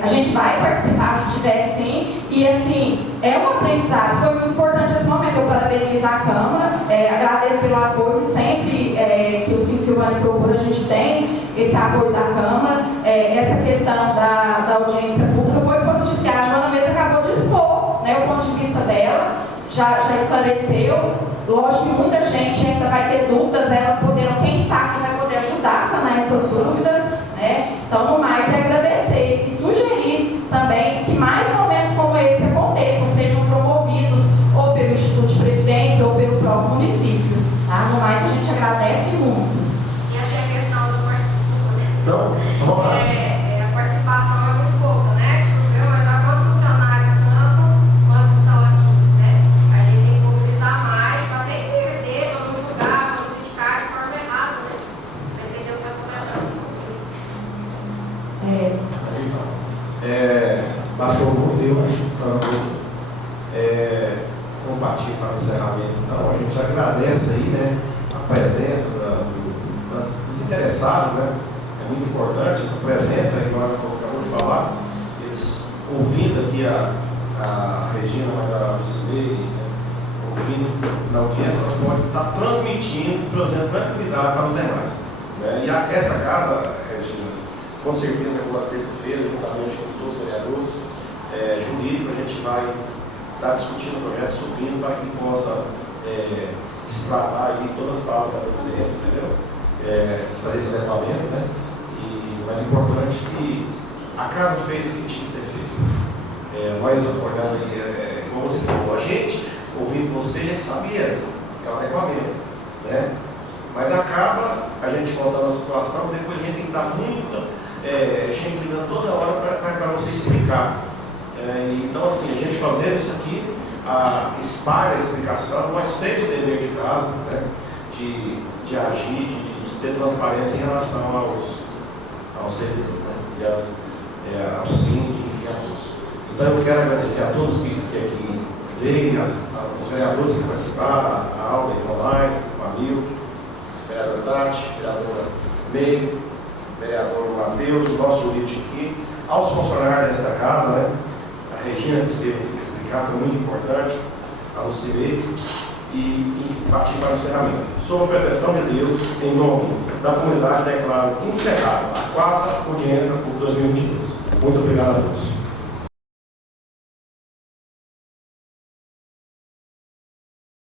A gente vai participar se tiver sim. E assim, é um aprendizado. Foi muito importante esse momento. Eu parabenizo a Câmara, agradeço pelo apoio que sempre que o Cinti Silvânia procura, a gente tem esse apoio da Câmara. Essa questão da audiência pública foi positivo, porque a Joana mesmo acabou de expor, né, o ponto de vista dela, já esclareceu. Lógico que muita gente ainda vai ter dúvidas, elas poderão, quem está aqui vai poder ajudar a sanar essas dúvidas, né? Então, no mais, é agradecer e sugerir também que mais momentos como esse aconteçam, sejam promovidos ou pelo Instituto de Previdência ou pelo próprio município, tá? No mais, a gente agradece muito. E essa é a questão do participação, né? Então, vamos lá. A participação é muito pouca, né? Mas há quantos funcionários são, quantos estão aqui, né? A gente tem que mobilizar mais para nem perder, para não julgar, para não criticar. resolveu, juntando vamos partir para o encerramento. Então, a gente agradece aí, né, a presença dos interessados, né? É muito importante essa presença, aí, agora acabou de falar, eles ouvindo aqui a Regina, mas a Lucilei, né, ouvindo na audiência, ela pode estar transmitindo, trazendo tranquilidade para os demais. Né? E essa casa, Regina, com certeza agora terça-feira, juntamente com todos os vereadores jurídicos, a gente vai estar discutindo o projeto, subindo, para que possa destravar aí todas as palavras da previdência, entendeu? Fazer esse adequamento, né? Mas o importante é que a casa fez o que tinha que ser feito. Nós acordando aí, como você falou, a gente, ouvindo você, a gente sabia que é o adequamento, né? Mas acaba a gente voltando à situação, depois a gente tem que dar muita gente ligando toda hora para você explicar. Então, assim, a gente fazendo isso aqui, espalha a explicação, nós temos o dever de casa, né, de agir, de ter transparência em relação aos servidores, né, e ao síndico, enfim, a todos. Então, eu quero agradecer a todos que aqui veio, os vereadores que participaram, a aula online, o Amil, vereador Tati, vereadora Meio, vereador Matheus, o nosso jurídico aqui, aos funcionários desta casa, né? A Regina que esteve aqui para explicar, foi muito importante, a Lucilei, e partir para o encerramento. Sob a proteção de Deus, em nome da comunidade, declaro encerrado a 4ª audiência por 2022. Muito obrigado a todos.